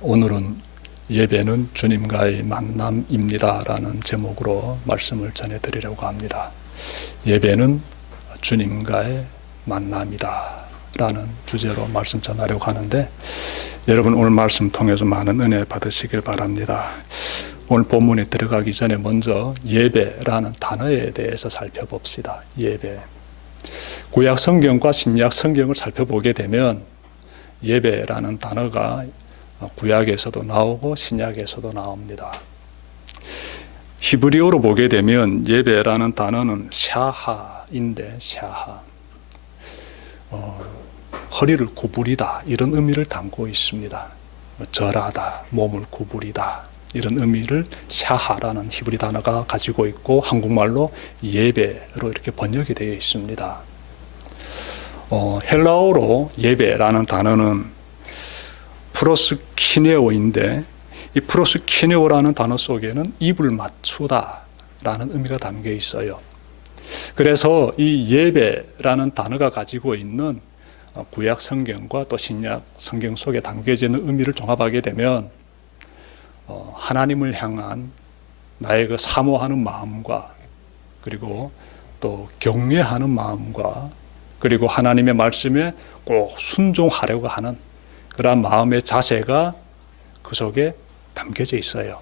오늘은 예배는 주님과의 만남입니다 라는 제목으로 말씀을 전해드리려고 합니다. 예배는 주님과의 만남이다 라는 주제로 말씀 전하려고 하는데, 여러분 오늘 말씀 통해서 많은 은혜 받으시길 바랍니다. 오늘 본문에 들어가기 전에 먼저 예배라는 단어에 대해서 살펴봅시다. 예배. 구약 성경과 신약 성경을 살펴보게 되면 예배라는 단어가 구약에서도 나오고 신약에서도 나옵니다. 히브리어로 보게 되면 예배라는 단어는 샤하인데, 샤하, 허리를 구부리다 이런 의미를 담고 있습니다. 절하다, 몸을 구부리다 이런 의미를 샤하라는 히브리 단어가 가지고 있고, 한국말로 예배로 이렇게 번역이 되어 있습니다. 헬라어로 예배라는 단어는 프로스키네오인데, 이 프로스키네오라는 단어 속에는 입을 맞추다 라는 의미가 담겨 있어요. 그래서 이 예배라는 단어가 가지고 있는 구약 성경과 또 신약 성경 속에 담겨져 있는 의미를 종합하게 되면 하나님을 향한 나의 그 사모하는 마음과, 그리고 또 경외하는 마음과, 그리고 하나님의 말씀에 꼭 순종하려고 하는 그러한 마음의 자세가 그 속에 담겨져 있어요.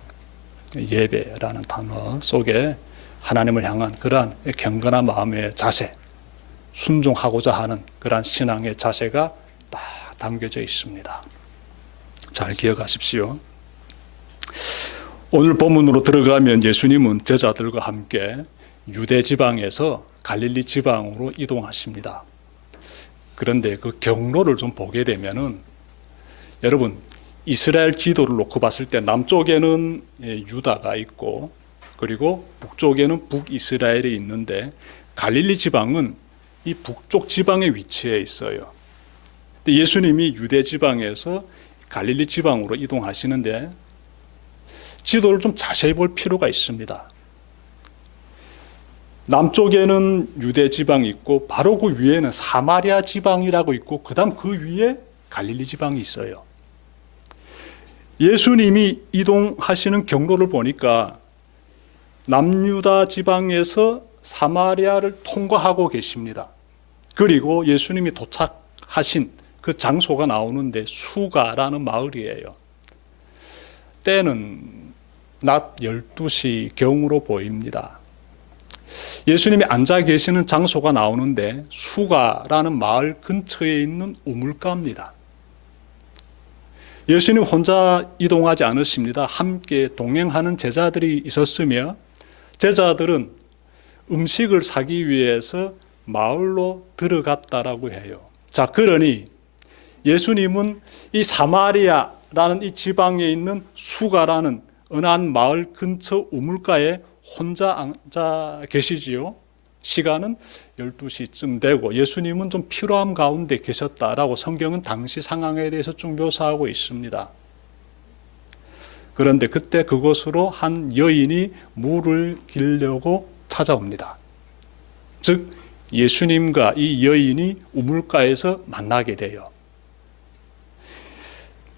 예배라는 단어 속에 하나님을 향한 그러한 경건한 마음의 자세, 순종하고자 하는 그러한 신앙의 자세가 딱 담겨져 있습니다. 잘 기억하십시오. 오늘 본문으로 들어가면 예수님은 제자들과 함께 유대 지방에서 갈릴리 지방으로 이동하십니다. 그런데 그 경로를 좀 보게 되면은, 여러분 이스라엘 지도를 놓고 봤을 때 남쪽에는 유다가 있고, 그리고 북쪽에는 북이스라엘이 있는데, 갈릴리 지방은 이 북쪽 지방에 위치해 있어요. 근데 예수님이 유대 지방에서 갈릴리 지방으로 이동하시는데 지도를 좀 자세히 볼 필요가 있습니다. 남쪽에는 유대 지방이 있고, 바로 그 위에는 사마리아 지방이라고 있고, 그 다음 그 위에 갈릴리 지방이 있어요. 예수님이 이동하시는 경로를 보니까 남유다 지방에서 사마리아를 통과하고 계십니다. 그리고 예수님이 도착하신 그 장소가 나오는데 수가라는 마을이에요. 때는 낮 12시 경으로 보입니다. 예수님이 앉아 계시는 장소가 나오는데 수가라는 마을 근처에 있는 우물가입니다. 예수님 혼자 이동하지 않으십니다. 함께 동행하는 제자들이 있었으며, 제자들은 음식을 사기 위해서 마을로 들어갔다라고 해요. 자, 그러니 예수님은 이 사마리아라는 이 지방에 있는 수가라는 어느 한 마을 근처 우물가에 혼자 앉아 계시지요. 시간은 12시쯤 되고 예수님은 좀 피로함 가운데 계셨다라고 성경은 당시 상황에 대해서 쭉 묘사하고 있습니다. 그런데 그때 그곳으로 한 여인이 물을 기르려고 찾아옵니다. 즉 예수님과 이 여인이 우물가에서 만나게 돼요.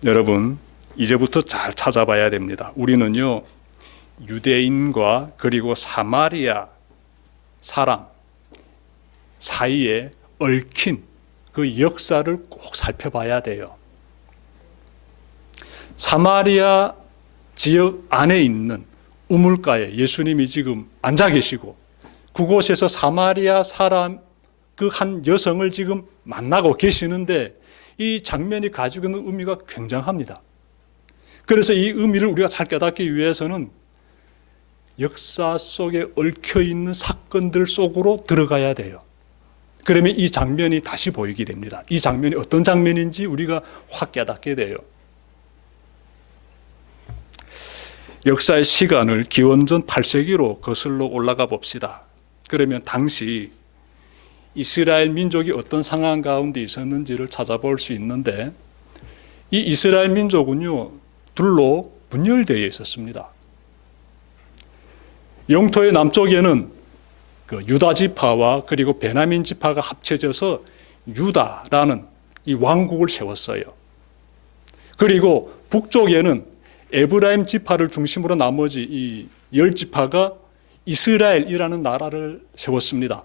여러분 이제부터 잘 찾아봐야 됩니다. 우리는요, 유대인과 그리고 사마리아 사람 사이에 얽힌 그 역사를 꼭 살펴봐야 돼요. 사마리아 지역 안에 있는 우물가에 예수님이 지금 앉아 계시고, 그곳에서 사마리아 사람 그 한 여성을 지금 만나고 계시는데, 이 장면이 가지고 있는 의미가 굉장합니다. 그래서 이 의미를 우리가 잘 깨닫기 위해서는 역사 속에 얽혀있는 사건들 속으로 들어가야 돼요. 그러면 이 장면이 다시 보이게 됩니다. 이 장면이 어떤 장면인지 우리가 확 깨닫게 돼요. 역사의 시간을 기원전 8세기로 거슬러 올라가 봅시다. 그러면 당시 이스라엘 민족이 어떤 상황 가운데 있었는지를 찾아볼 수 있는데, 이 이스라엘 민족은요, 둘로 분열되어 있었습니다. 영토의 남쪽에는 그 유다 지파와 그리고 베냐민 지파가 합쳐져서 유다라는 이 왕국을 세웠어요. 그리고 북쪽에는 에브라임 지파를 중심으로 나머지 이 10지파가 이스라엘이라는 나라를 세웠습니다.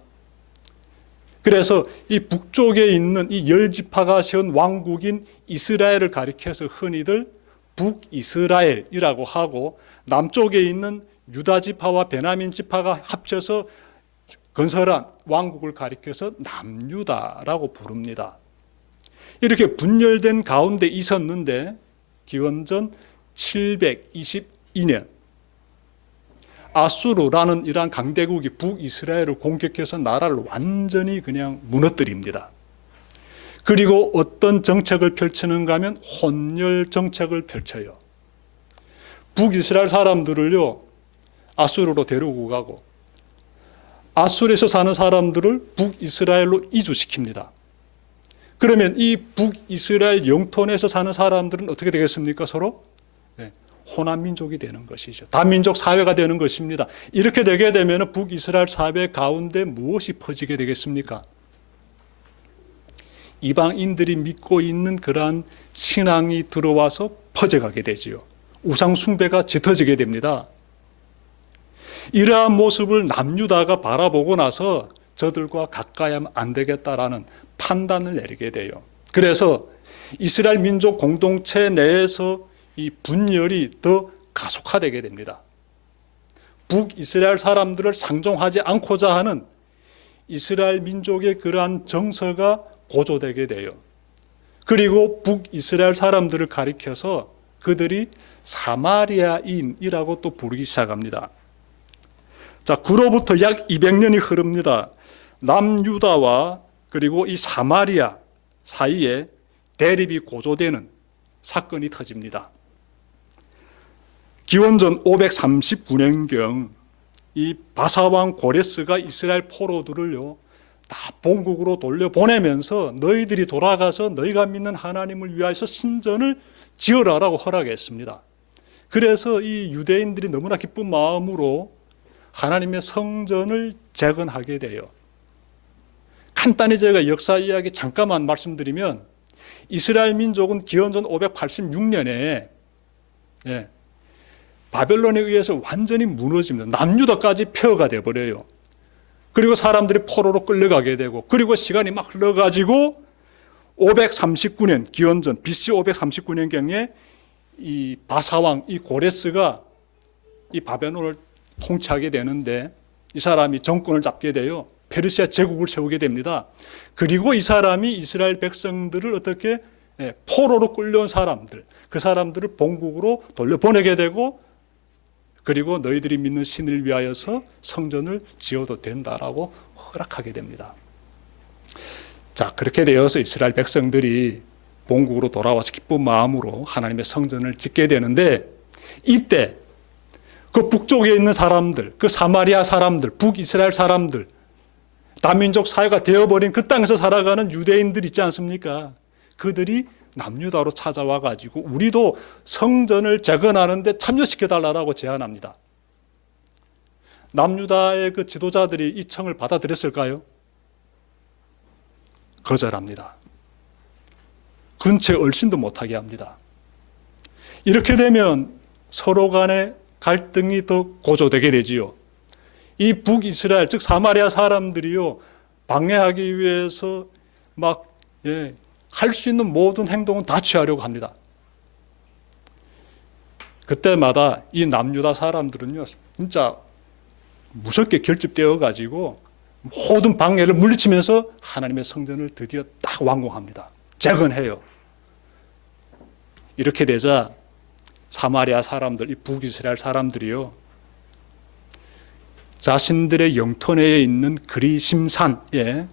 그래서 이 북쪽에 있는 이 10지파가 세운 왕국인 이스라엘을 가리켜서 흔히들 북이스라엘이라고 하고, 남쪽에 있는 유다 지파와 베냐민 지파가 합쳐서 건설한 왕국을 가리켜서 남유다라고 부릅니다. 이렇게 분열된 가운데 있었는데 기원전 722년 아수르라는 이러한 강대국이 북이스라엘을 공격해서 나라를 완전히 그냥 무너뜨립니다. 그리고 어떤 정책을 펼치는가 하면 혼혈 정책을 펼쳐요. 북이스라엘 사람들을요, 아수르로 데리고 가고 아수르에서 사는 사람들을 북이스라엘로 이주시킵니다. 그러면 이 북이스라엘 영토 내에서 사는 사람들은 어떻게 되겠습니까? 서로 호남민족이 되는 것이죠. 다민족 사회가 되는 것입니다. 이렇게 되게 되면 북이스라엘 사회 가운데 무엇이 퍼지게 되겠습니까? 이방인들이 믿고 있는 그러한 신앙이 들어와서 퍼져가게 되지요. 우상 숭배가 짙어지게 됩니다. 이러한 모습을 남유다가 바라보고 나서 저들과 가까이 하면 안 되겠다라는 판단을 내리게 돼요. 그래서 이스라엘 민족 공동체 내에서 이 분열이 더 가속화되게 됩니다. 북이스라엘 사람들을 상종하지 않고자 하는 이스라엘 민족의 그러한 정서가 고조되게 돼요. 그리고 북이스라엘 사람들을 가리켜서 그들이 사마리아인이라고 또 부르기 시작합니다. 자, 그로부터 약 200년이 흐릅니다. 남유다와 그리고 이 사마리아 사이에 대립이 고조되는 사건이 터집니다. 기원전 539년경 이 바사왕 고레스가 이스라엘 포로들을요 다 본국으로 돌려보내면서 너희들이 돌아가서 너희가 믿는 하나님을 위하여서 신전을 지으라라고 허락했습니다. 그래서 이 유대인들이 너무나 기쁜 마음으로 하나님의 성전을 재건하게 돼요. 간단히 제가 역사 이야기 잠깐만 말씀드리면, 이스라엘 민족은 기원전 586년에 바벨론에 의해서 완전히 무너집니다. 남유다까지 폐허가 돼버려요. 그리고 사람들이 포로로 끌려가게 되고, 그리고 시간이 막 흘러가지고 539년 기원전 BC 539년경에 이 바사왕 이 고레스가 이 바벨론을 통치하게 되는데, 이 사람이 정권을 잡게 돼요. 페르시아 제국을 세우게 됩니다. 그리고 이 사람이 이스라엘 백성들을 어떻게 포로로 끌려온 사람들, 그 사람들을 본국으로 돌려보내게 되고, 그리고 너희들이 믿는 신을 위하여서 성전을 지어도 된다라고 허락하게 됩니다. 자, 그렇게 되어서 이스라엘 백성들이 본국으로 돌아와서 기쁜 마음으로 하나님의 성전을 짓게 되는데, 이때 그 북쪽에 있는 사람들, 그 사마리아 사람들, 북이스라엘 사람들, 다민족 사회가 되어버린 그 땅에서 살아가는 유대인들 있지 않습니까? 그들이 남유다로 찾아와 가지고 우리도 성전을 재건하는데 참여시켜달라고 제안합니다. 남유다의 그 지도자들이 이 청을 받아들였을까요? 거절합니다. 근처에 얼씬도 못하게 합니다. 이렇게 되면 서로 간의 갈등이 더 고조되게 되지요. 이 북이스라엘 즉 사마리아 사람들이요 방해하기 위해서 막 할 수 있는 모든 행동은 다 취하려고 합니다. 그때마다 이 남유다 사람들은요 진짜 무섭게 결집되어 가지고 모든 방해를 물리치면서 하나님의 성전을 드디어 딱 완공합니다. 재건해요. 이렇게 되자 사마리아 사람들, 이 북이스라엘 사람들이요 자신들의 영토 내에 있는 그리심산에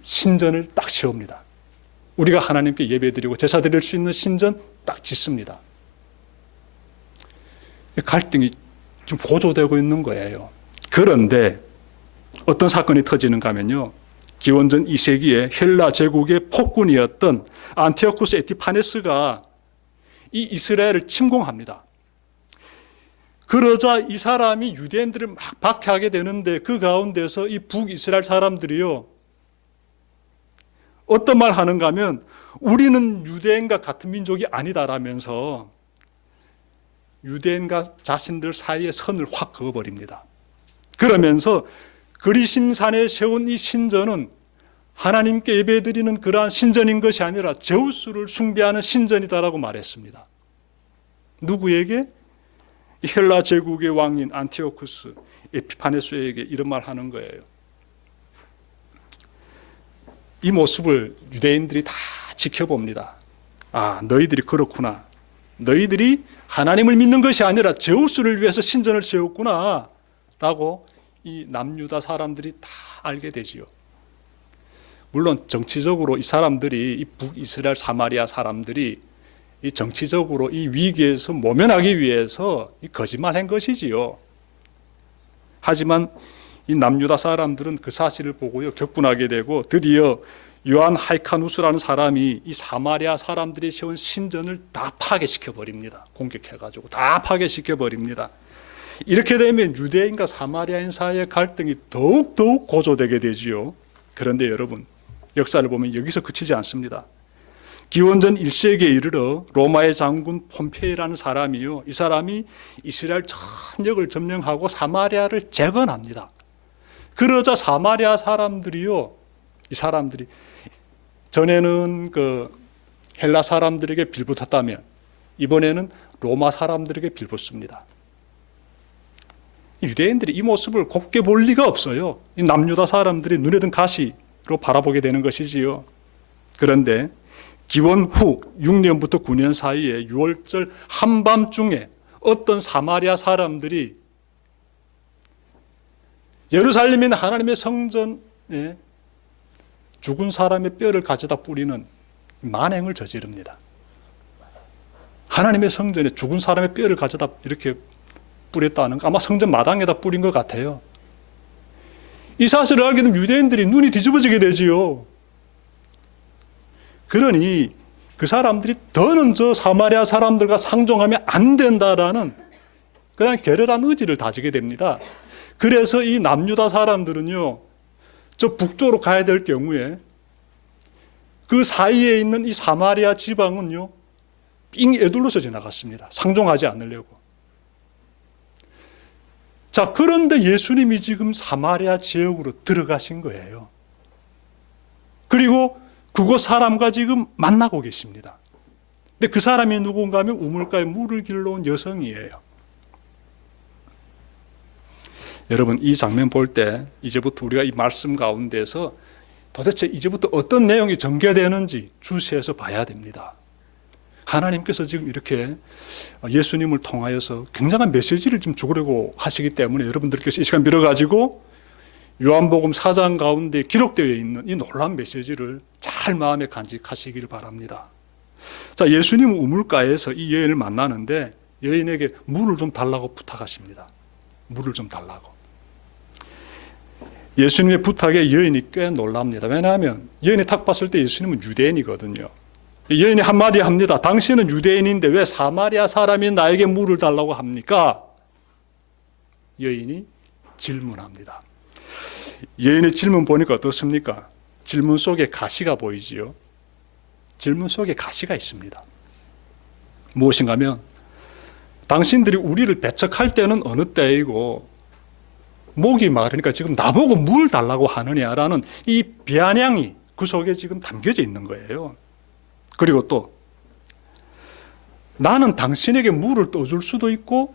신전을 딱 세웁니다. 우리가 하나님께 예배드리고 제사 드릴 수 있는 신전 딱 짓습니다. 갈등이 좀 고조되고 있는 거예요. 그런데 어떤 사건이 터지는가 하면요, 기원전 2세기에 헬라 제국의 폭군이었던 안티오쿠스 에티파네스가 이 이스라엘을 침공합니다. 그러자 이 사람이 유대인들을 막 박해하게 되는데, 그 가운데서 이 북이스라엘 사람들이요 어떤 말 하는가 하면 우리는 유대인과 같은 민족이 아니다라면서 유대인과 자신들 사이의 선을 확 그어버립니다. 그러면서 그리심산에 세운 이 신전은 하나님께 예배드리는 그러한 신전인 것이 아니라 제우스를 숭배하는 신전이다라고 말했습니다. 누구에게? 헬라 제국의 왕인 안티오쿠스 에피파네스에게 이런 말 하는 거예요. 이 모습을 유대인들이 다 지켜봅니다. 아, 너희들이 그렇구나. 너희들이 하나님을 믿는 것이 아니라 제우스를 위해서 신전을 세웠구나 라고 이 남유다 사람들이 다 알게 되지요. 물론 정치적으로 이 사람들이, 이 북이스라엘 사마리아 사람들이 이 정치적으로 이 위기에서 모면하기 위해서 이 거짓말한 것이지요. 하지만 이 남유다 사람들은 그 사실을 보고요 격분하게 되고 드디어 요한 하이카누스라는 사람이 이 사마리아 사람들이 세운 신전을 다 파괴시켜 버립니다. 공격해가지고 다 파괴시켜 버립니다. 이렇게 되면 유대인과 사마리아인 사이의 갈등이 더욱 고조되게 되지요. 그런데 여러분, 역사를 보면 여기서 그치지 않습니다. 기원전 1세기에 이르러 로마의 장군 폼페이라는 사람이요, 이 사람이 이스라엘 전역을 점령하고 사마리아를 재건합니다. 그러자 사마리아 사람들이요, 이 사람들이 전에는 그 헬라 사람들에게 빌붙었다면 이번에는 로마 사람들에게 빌붙습니다. 유대인들이 이 모습을 곱게 볼 리가 없어요. 이 남유다 사람들이 눈에 든 가시로 바라보게 되는 것이지요. 그런데 기원 후 6년부터 9년 사이에 6월절 한밤중에 어떤 사마리아 사람들이 예루살렘에 있는 하나님의 성전에 죽은 사람의 뼈를 가져다 뿌리는 만행을 저지릅니다. 하나님의 성전에 죽은 사람의 뼈를 가져다 이렇게 뿌렸다는 거, 아마 성전 마당에다 뿌린 것 같아요. 이 사실을 알게 되면 유대인들이 눈이 뒤집어지게 되지요. 그러니 그 사람들이 더는 저 사마리아 사람들과 상종하면 안 된다라는 그런 결혈한 의지를 다지게 됩니다. 그래서 이 남유다 사람들은요, 저 북쪽으로 가야 될 경우에 그 사이에 있는 이 사마리아 지방은요, 삥 에둘러서 지나갔습니다. 상종하지 않으려고. 자, 그런데 예수님이 지금 사마리아 지역으로 들어가신 거예요. 그리고 그곳 사람과 지금 만나고 계십니다. 근데 그 사람이 누군가 하면 우물가에 물을 길러 온 여성이에요. 여러분, 이 장면 볼 때 이제부터 우리가 이 말씀 가운데서 도대체 이제부터 어떤 내용이 전개되는지 주시해서 봐야 됩니다. 하나님께서 지금 이렇게 예수님을 통하여서 굉장한 메시지를 좀 주려고 하시기 때문에 여러분들께서 이 시간 밀어가지고 요한복음 4장 가운데 기록되어 있는 이 놀라운 메시지를 잘 마음에 간직하시길 바랍니다. 자, 예수님은 우물가에서 이 여인을 만나는데 여인에게 물을 좀 달라고 부탁하십니다. 물을 좀 달라고. 예수님의 부탁에 여인이 꽤 놀랍니다. 왜냐하면 여인이 딱 봤을 때 예수님은 유대인이거든요. 여인이 한마디 합니다. 당신은 유대인인데 왜 사마리아 사람이 나에게 물을 달라고 합니까? 여인이 질문합니다. 여인의 질문 보니까 어떻습니까? 질문 속에 가시가 보이지요. 질문 속에 가시가 있습니다. 무엇인가 하면 당신들이 우리를 배척할 때는 어느 때이고 목이 마르니까 지금 나보고 물 달라고 하느냐라는 이 비아냥이 그 속에 지금 담겨져 있는 거예요. 그리고 또 나는 당신에게 물을 떠줄 수도 있고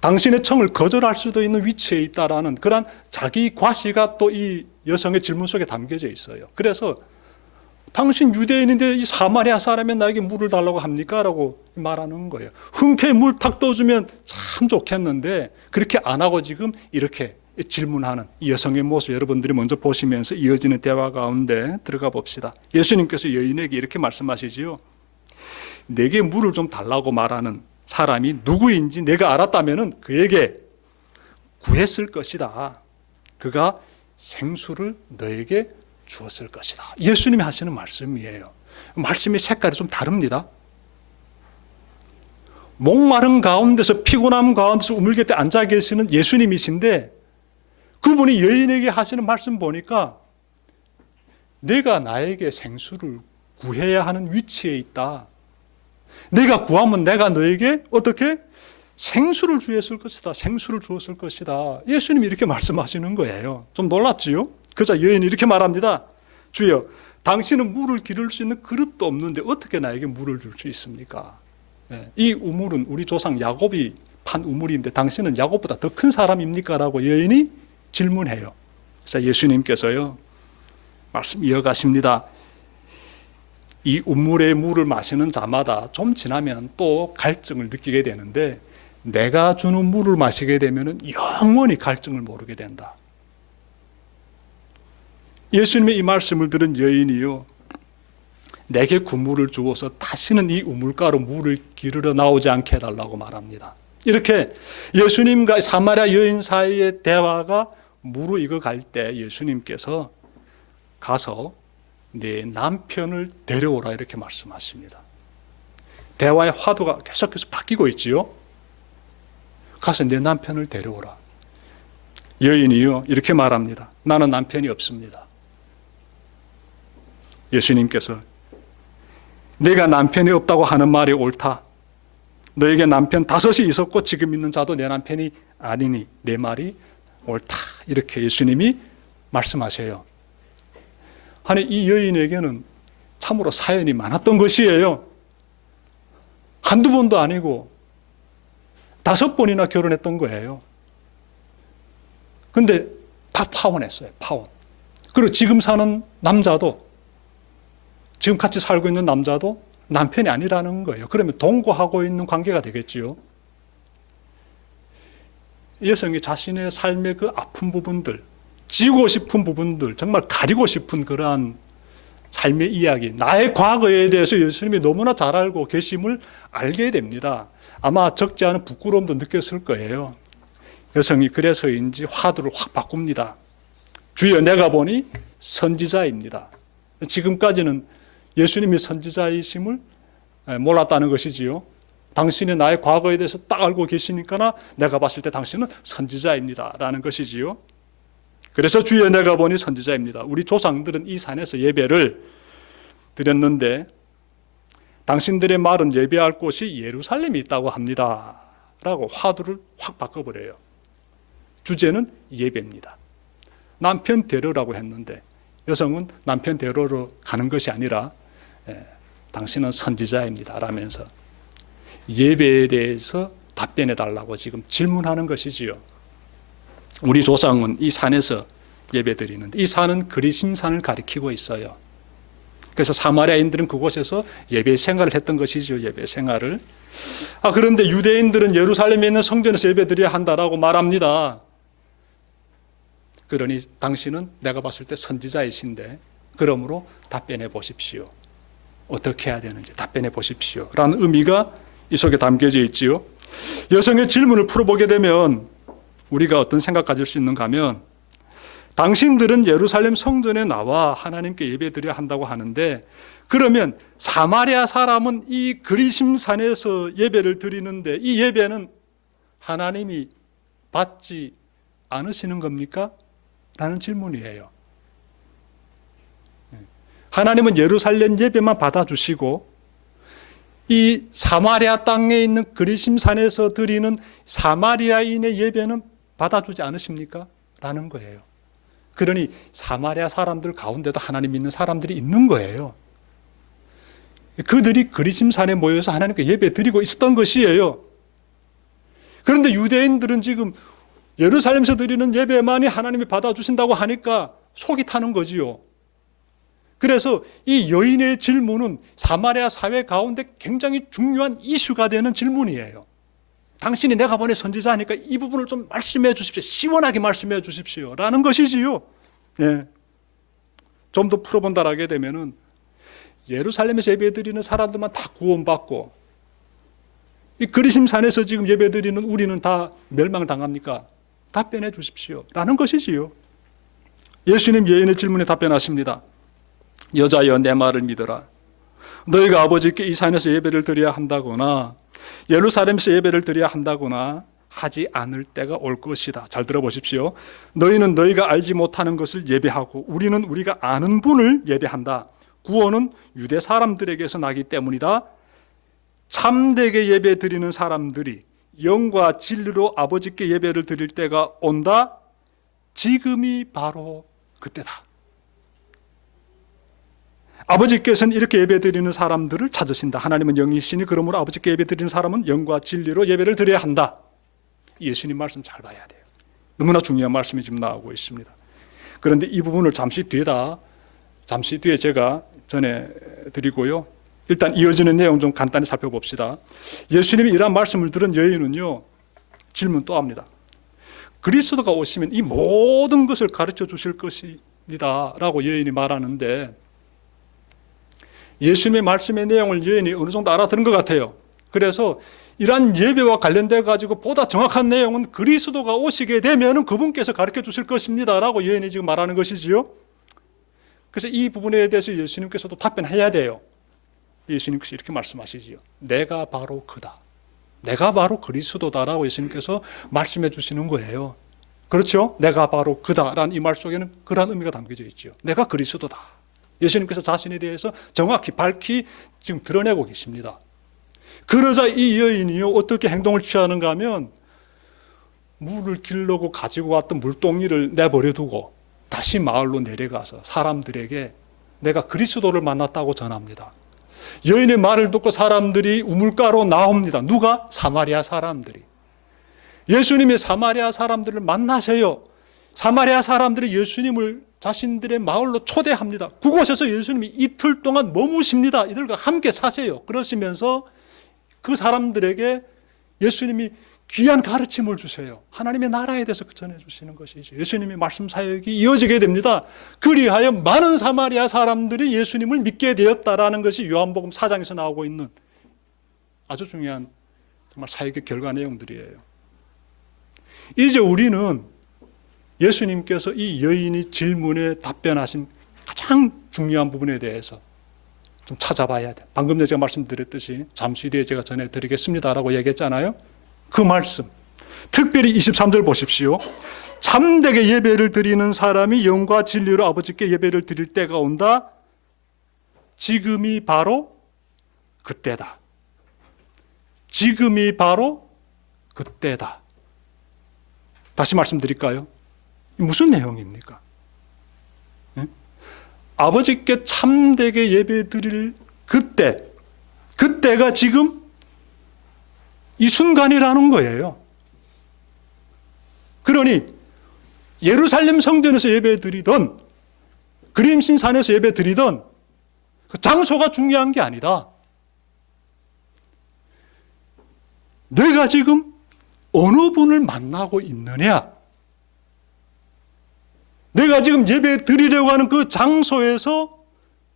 당신의 청을 거절할 수도 있는 위치에 있다라는 그런 자기 과시가 또 이 여성의 질문 속에 담겨져 있어요. 그래서 당신 유대인인데 이 사마리아 사람이 나에게 물을 달라고 합니까? 라고 말하는 거예요. 흔쾌히 물 탁 떠주면 참 좋겠는데 그렇게 안 하고 지금 이렇게 질문하는 이 여성의 모습 여러분들이 먼저 보시면서 이어지는 대화 가운데 들어가 봅시다. 예수님께서 여인에게 이렇게 말씀하시지요. 내게 물을 좀 달라고 말하는 사람이 누구인지 내가 알았다면 그에게 구했을 것이다. 그가 생수를 너에게 주었을 것이다. 예수님이 하시는 말씀이에요. 말씀의 색깔이 좀 다릅니다. 목마른 가운데서 피곤함 가운데서 우물곁에 앉아 계시는 예수님이신데 그분이 여인에게 하시는 말씀 보니까 내가 나에게 생수를 구해야 하는 위치에 있다. 내가 구하면 내가 너에게 어떻게? 생수를 주었을 것이다. 생수를 주었을 것이다. 예수님이 이렇게 말씀하시는 거예요. 좀 놀랍지요? 그자 여인이 이렇게 말합니다. 주여, 당신은 물을 기를 수 있는 그릇도 없는데 어떻게 나에게 물을 줄 수 있습니까? 이 우물은 우리 조상 야곱이 판 우물인데 당신은 야곱보다 더 큰 사람입니까? 라고 여인이 질문해요. 자, 예수님께서요, 말씀 이어가십니다. 이 우물의 물을 마시는 자마다 좀 지나면 또 갈증을 느끼게 되는데 내가 주는 물을 마시게 되면 영원히 갈증을 모르게 된다. 예수님의 이 말씀을 들은 여인이요, 내게 그물을 주어서 다시는 이 우물가로 물을 기르러 나오지 않게 해달라고 말합니다. 이렇게 예수님과 사마리아 여인 사이의 대화가 무르익어갈 때 예수님께서 가서 내 남편을 데려오라 이렇게 말씀하십니다. 대화의 화두가 계속해서 바뀌고 있지요. 가서 내 남편을 데려오라. 여인이요, 이렇게 말합니다. 나는 남편이 없습니다. 예수님께서 내가 남편이 없다고 하는 말이 옳다. 너에게 남편 5이 있었고 지금 있는 자도 내 남편이 아니니 내 말이 옳다. 이렇게 예수님이 말씀하세요. 아니, 이 여인에게는 참으로 사연이 많았던 것이에요. 한두 번도 아니고 5번이나 결혼했던 거예요. 근데 다 파혼했어요. 파혼. 그리고 지금 사는 남자도, 지금 같이 살고 있는 남자도 남편이 아니라는 거예요. 그러면 동거하고 있는 관계가 되겠지요. 여성이 자신의 삶의 그 아픈 부분들, 지우고 싶은 부분들, 정말 가리고 싶은 그러한 삶의 이야기, 나의 과거에 대해서 예수님이 너무나 잘 알고 계심을 알게 됩니다. 아마 적지 않은 부끄러움도 느꼈을 거예요. 여성이 그래서인지 화두를 확 바꿉니다. 주여, 내가 보니 선지자입니다. 지금까지는 예수님이 선지자이심을 몰랐다는 것이지요. 당신이 나의 과거에 대해서 딱 알고 계시니까 내가 봤을 때 당신은 선지자입니다 라는 것이지요. 그래서 주여, 내가 보니 선지자입니다. 우리 조상들은 이 산에서 예배를 드렸는데 당신들의 말은 예배할 곳이 예루살렘이 있다고 합니다 라고 화두를 확 바꿔버려요. 주제는 예배입니다. 남편 데려라고 했는데 여성은 남편 데려러 가는 것이 아니라 당신은 선지자입니다 라면서 예배에 대해서 답변해 달라고 지금 질문하는 것이지요. 우리 조상은 이 산에서 예배드리는데 이 산은 그리심산을 가리키고 있어요. 그래서 사마리아인들은 그곳에서 예배 생활을 했던 것이죠. 예배 생활을. 그런데 유대인들은 예루살렘에 있는 성전에서 예배드려야 한다라고 말합니다. 그러니 당신은 내가 봤을 때 선지자이신데 그러므로 답변해 보십시오. 어떻게 해야 되는지 답변해 보십시오 라는 의미가 이 속에 담겨져 있지요. 여성의 질문을 풀어보게 되면 우리가 어떤 생각 가질 수 있는가 하면, 당신들은 예루살렘 성전에 나와 하나님께 예배드려야 한다고 하는데 그러면 사마리아 사람은 이 그리심산에서 예배를 드리는데 이 예배는 하나님이 받지 않으시는 겁니까? 라는 질문이에요. 하나님은 예루살렘 예배만 받아주시고 이 사마리아 땅에 있는 그리심산에서 드리는 사마리아인의 예배는 받아주지 않으십니까? 라는 거예요. 그러니 사마리아 사람들 가운데도 하나님 믿는 사람들이 있는 거예요. 그들이 그리심산에 모여서 하나님께 예배 드리고 있었던 것이에요. 그런데 유대인들은 지금 예루살렘에서 드리는 예배만이 하나님이 받아주신다고 하니까 속이 타는 거지요. 그래서 이 여인의 질문은 사마리아 사회 가운데 굉장히 중요한 이슈가 되는 질문이에요. 당신이 내가 보내 선지자니까 이 부분을 좀 말씀해 주십시오. 시원하게 말씀해 주십시오 라는 것이지요. 좀 더 풀어본다라게 되면은 예루살렘에서 예배드리는 사람들만 다 구원받고 이 그리심산에서 지금 예배드리는 우리는 다 멸망당합니까? 답변해 주십시오 라는 것이지요. 예수님 여인의 질문에 답변하십니다. 여자여, 내 말을 믿어라. 너희가 아버지께 이 산에서 예배를 드려야 한다거나 예루살렘에서 예배를 드려야 한다거나 하지 않을 때가 올 것이다. 잘 들어보십시오. 너희는 너희가 알지 못하는 것을 예배하고 우리는 우리가 아는 분을 예배한다. 구원은 유대 사람들에게서 나기 때문이다. 참되게 예배 드리는 사람들이 영과 진리로 아버지께 예배를 드릴 때가 온다. 지금이 바로 그때다. 아버지께서는 이렇게 예배 드리는 사람들을 찾으신다. 하나님은 영이시니 그러므로 아버지께 예배 드리는 사람은 영과 진리로 예배를 드려야 한다. 예수님 말씀 잘 봐야 돼요. 너무나 중요한 말씀이 지금 나오고 있습니다. 그런데 이 부분을 잠시 뒤에 제가 전해드리고요. 일단 이어지는 내용 좀 간단히 살펴봅시다. 예수님이 이러한 말씀을 들은 여인은요, 질문 또 합니다. 그리스도가 오시면 이 모든 것을 가르쳐 주실 것입니다 라고 여인이 말하는데, 예수님의 말씀의 내용을 여인이 어느 정도 알아들은 것 같아요. 그래서 이러한 예배와 관련돼 가지고 보다 정확한 내용은 그리스도가 오시게 되면 그분께서 가르쳐 주실 것입니다 라고 여인이 지금 말하는 것이지요. 그래서 이 부분에 대해서 예수님께서도 답변해야 돼요. 예수님께서 이렇게 말씀하시지요. 내가 바로 그다. 내가 바로 그리스도다라고 예수님께서 말씀해 주시는 거예요. 그렇죠? 내가 바로 그다라는 이 말 속에는 그러한 의미가 담겨져 있죠. 내가 그리스도다. 예수님께서 자신에 대해서 정확히 밝히 지금 드러내고 계십니다. 그러자 이 여인이요, 어떻게 행동을 취하는가 하면 물을 길르고 가지고 왔던 물동이를 내버려두고 다시 마을로 내려가서 사람들에게 내가 그리스도를 만났다고 전합니다. 여인의 말을 듣고 사람들이 우물가로 나옵니다. 누가? 사마리아 사람들이. 예수님이 사마리아 사람들을 만나세요. 사마리아 사람들이 예수님을 자신들의 마을로 초대합니다. 그곳에서 예수님이 이틀 동안 머무십니다. 이들과 함께 사세요. 그러시면서 그 사람들에게 예수님이 귀한 가르침을 주세요. 하나님의 나라에 대해서 전해주시는 것이죠. 예수님의 말씀 사역이 이어지게 됩니다. 그리하여 많은 사마리아 사람들이 예수님을 믿게 되었다라는 것이 요한복음 4장에서 나오고 있는 아주 중요한 정말 사역의 결과 내용들이에요. 이제 우리는 예수님께서 이 여인이 질문에 답변하신 가장 중요한 부분에 대해서 좀 찾아봐야 돼. 방금 제가 말씀드렸듯이 잠시 뒤에 제가 전해드리겠습니다라고 얘기했잖아요. 그 말씀, 특별히 23절 보십시오. 참되게 예배를 드리는 사람이 영과 진리로 아버지께 예배를 드릴 때가 온다. 지금이 바로 그때다. 지금이 바로 그때다. 다시 말씀드릴까요? 무슨 내용입니까? 네? 아버지께 참되게 예배 드릴 그때가 지금 이 순간이라는 거예요. 그러니 예루살렘 성전에서 예배 드리던 그림신 산에서 예배 드리던 그 장소가 중요한 게 아니다. 내가 지금 어느 분을 만나고 있느냐? 내가 지금 예배 드리려고 하는 그 장소에서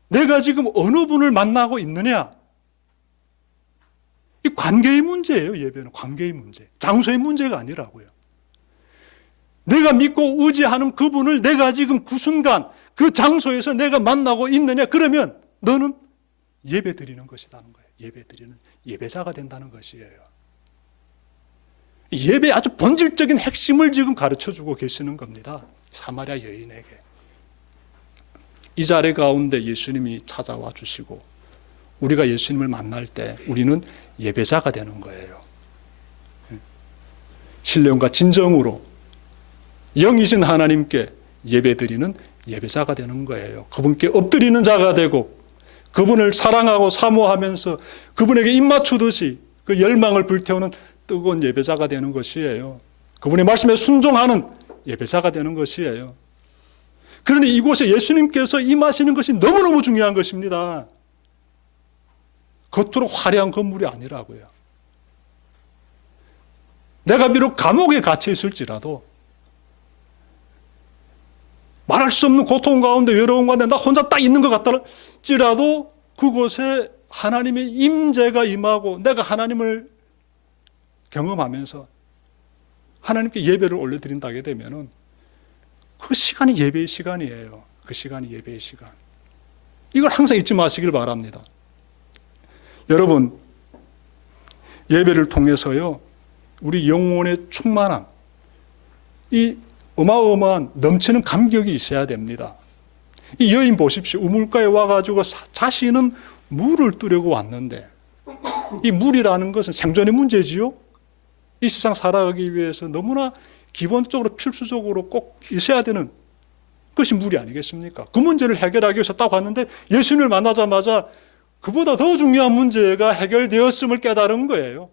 내가 지금 어느 분을 만나고 있느냐? 이 관계의 문제예요. 예배는 관계의 문제. 장소의 문제가 아니라고요. 내가 믿고 의지하는 그분을 내가 지금 그 순간 그 장소에서 내가 만나고 있느냐? 그러면 너는 예배 드리는 것이라는 거예요. 예배 드리는 예배자가 된다는 것이에요. 예배의 아주 본질적인 핵심을 지금 가르쳐주고 계시는 겁니다. 사마리아 여인에게. 이 자리 가운데 예수님이 찾아와 주시고 우리가 예수님을 만날 때 우리는 예배자가 되는 거예요. 신령과 진정으로 영이신 하나님께 예배드리는 예배자가 되는 거예요. 그분께 엎드리는 자가 되고 그분을 사랑하고 사모하면서 그분에게 입맞추듯이 그 열망을 불태우는 뜨거운 예배자가 되는 것이에요. 그분의 말씀에 순종하는 예배자가 되는 것이에요. 그러니 이곳에 예수님께서 임하시는 것이 너무너무 중요한 것입니다. 겉으로 화려한 건물이 아니라고요. 내가 비록 감옥에 갇혀 있을지라도 말할 수 없는 고통 가운데 외로움 가운데 나 혼자 딱 있는 것 같더라도 그곳에 하나님의 임재가 임하고 내가 하나님을 경험하면서 하나님께 예배를 올려드린다게 되면은 그 시간이 예배의 시간이에요. 그 시간이 예배의 시간. 이걸 항상 잊지 마시길 바랍니다. 여러분, 예배를 통해서요, 우리 영혼의 충만함, 이 어마어마한 넘치는 감격이 있어야 됩니다. 이 여인 보십시오. 우물가에 와가지고 자신은 물을 뜨려고 왔는데, 이 물이라는 것은 생존의 문제지요. 이 세상 살아가기 위해서 너무나 기본적으로 필수적으로 꼭 있어야 되는 것이 물이 아니겠습니까? 그 문제를 해결하기 위해서 딱 왔는데 예수님을 만나자마자 그보다 더 중요한 문제가 해결되었음을 깨달은 거예요.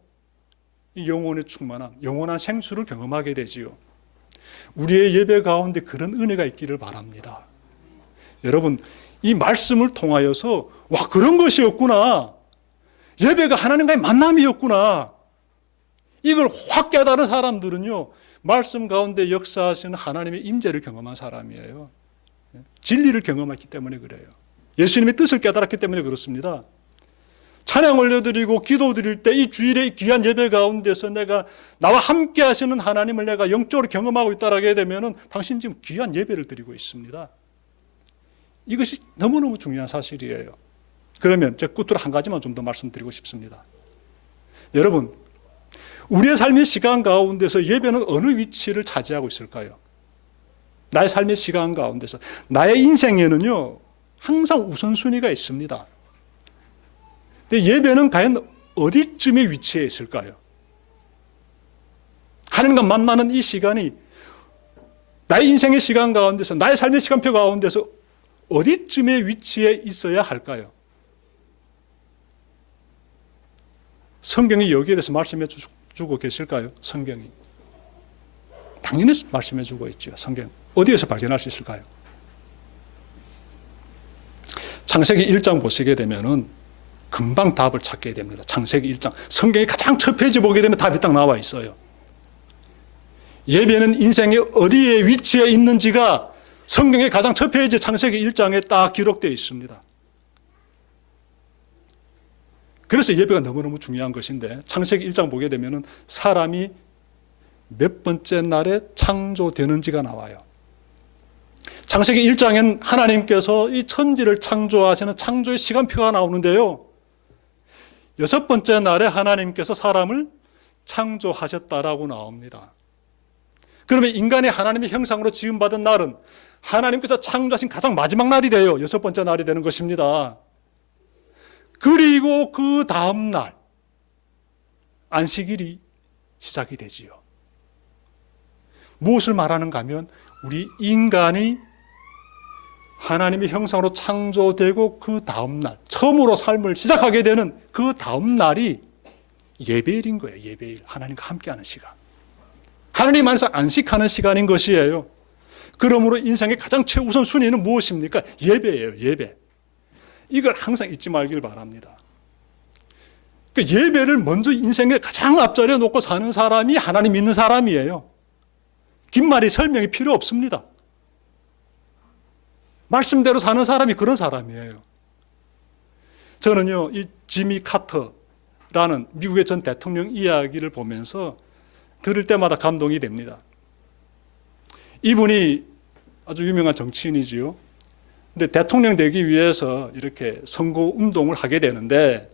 이 영혼의 충만함, 영원한 생수를 경험하게 되지요. 우리의 예배 가운데 그런 은혜가 있기를 바랍니다. 여러분, 이 말씀을 통하여서 와, 그런 것이었구나. 예배가 하나님과의 만남이었구나. 이걸 확 깨달은 사람들은요, 말씀 가운데 역사하시는 하나님의 임재를 경험한 사람이에요. 진리를 경험했기 때문에 그래요. 예수님의 뜻을 깨달았기 때문에 그렇습니다. 찬양 올려드리고 기도 드릴 때 이 주일의 귀한 예배 가운데서 내가 나와 함께 하시는 하나님을 내가 영적으로 경험하고 있다라게 되면은 당신 지금 귀한 예배를 드리고 있습니다. 이것이 너무너무 중요한 사실이에요. 그러면 제가 끝으로 한 가지만 좀 더 말씀드리고 싶습니다. 여러분, 우리의 삶의 시간 가운데서 예배는 어느 위치를 차지하고 있을까요? 나의 삶의 시간 가운데서 나의 인생에는요 항상 우선순위가 있습니다. 근데 예배는 과연 어디쯤에 위치해 있을까요? 하나님과 만나는 이 시간이 나의 인생의 시간 가운데서, 나의 삶의 시간표 가운데서 어디쯤에 위치해 있어야 할까요? 성경이 여기에 대해서 말씀해 주고 계실까요? 성경이 당연히 말씀해 주고 있죠. 성경 어디에서 발견할 수 있을까요? 창세기 1장 보시게 되면은 금방 답을 찾게 됩니다. 창세기 1장 성경의 가장 첫 페이지 보게 되면 답이 딱 나와 있어요. 예배는 인생의 어디에 위치해 있는지가 성경의 가장 첫 페이지 창세기 1장에 딱 기록되어 있습니다. 그래서 예배가 너무너무 중요한 것인데, 창세기 1장 보게 되면은 사람이 몇 번째 날에 창조되는지가 나와요. 창세기 1장엔 하나님께서 이 천지를 창조하시는 창조의 시간표가 나오는데요, 6번째 날에 하나님께서 사람을 창조하셨다라고 나옵니다. 그러면 인간이 하나님의 형상으로 지음받은 날은 하나님께서 창조하신 가장 마지막 날이 돼요. 6번째 날이 되는 것입니다. 그리고 그 다음 날 안식일이 시작이 되지요. 무엇을 말하는가 하면 우리 인간이 하나님의 형상으로 창조되고 그 다음 날 처음으로 삶을 시작하게 되는 그 다음 날이 예배일인 거예요. 예배일, 하나님과 함께하는 시간, 하나님 안에서 안식하는 시간인 것이에요. 그러므로 인생의 가장 최우선 순위는 무엇입니까? 예배예요. 예배. 이걸 항상 잊지 말길 바랍니다. 그 예배를 먼저 인생의 가장 앞자리에 놓고 사는 사람이 하나님 믿는 사람이에요. 긴 말이 설명이 필요 없습니다. 말씀대로 사는 사람이 그런 사람이에요. 저는요, 이 지미 카터라는 미국의 전 대통령 이야기를 보면서 들을 때마다 감동이 됩니다. 이분이 아주 유명한 정치인이지요. 근데 대통령 되기 위해서 이렇게 선거 운동을 하게 되는데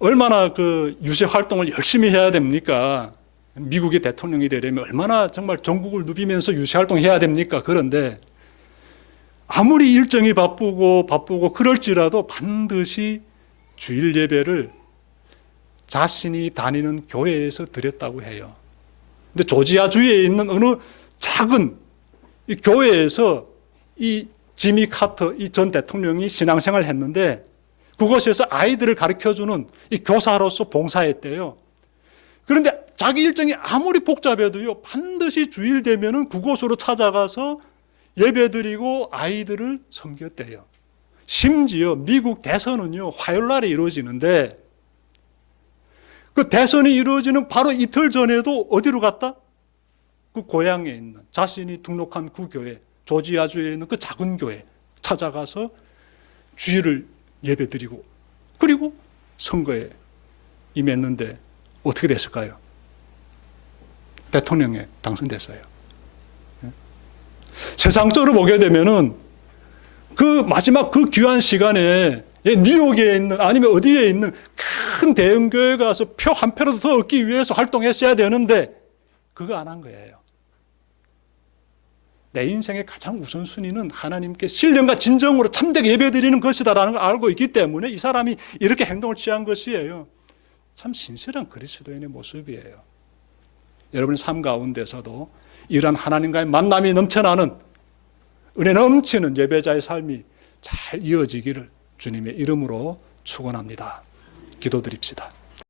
얼마나 그 유세 활동을 열심히 해야 됩니까? 미국의 대통령이 되려면 얼마나 정말 전국을 누비면서 유세 활동해야 됩니까? 그런데 아무리 일정이 바쁘고 그럴지라도 반드시 주일 예배를 자신이 다니는 교회에서 드렸다고 해요. 근데 조지아주에 있는 어느 작은 이 교회에서 이 지미 카터 이 전 대통령이 신앙생활을 했는데 그곳에서 아이들을 가르쳐주는 이 교사로서 봉사했대요. 그런데 자기 일정이 아무리 복잡해도요, 반드시 주일 되면은 그곳으로 찾아가서 예배드리고 아이들을 섬겼대요. 심지어 미국 대선은요, 화요일날에 이루어지는데 그 대선이 이루어지는 바로 이틀 전에도 어디로 갔다? 그 고향에 있는 자신이 등록한 그 교회, 조지아주에 있는 그 작은 교회 찾아가서 주일을 예배드리고 그리고 선거에 임했는데 어떻게 됐을까요? 대통령에 당선됐어요. 세상적으로 보게 되면은 그 마지막 그 귀한 시간에 뉴욕에 있는 아니면 어디에 있는 큰 대형교회 가서 표 한 표라도 더 얻기 위해서 활동했어야 되는데 그거 안 한 거예요. 내 인생의 가장 우선순위는 하나님께 신령과 진정으로 참되게 예배드리는 것이다라는 걸 알고 있기 때문에 이 사람이 이렇게 행동을 취한 것이에요. 참 신실한 그리스도인의 모습이에요. 여러분의 삶 가운데서도 이러한 하나님과의 만남이 넘쳐나는 은혜 넘치는 예배자의 삶이 잘 이어지기를 주님의 이름으로 축원합니다. 기도드립시다.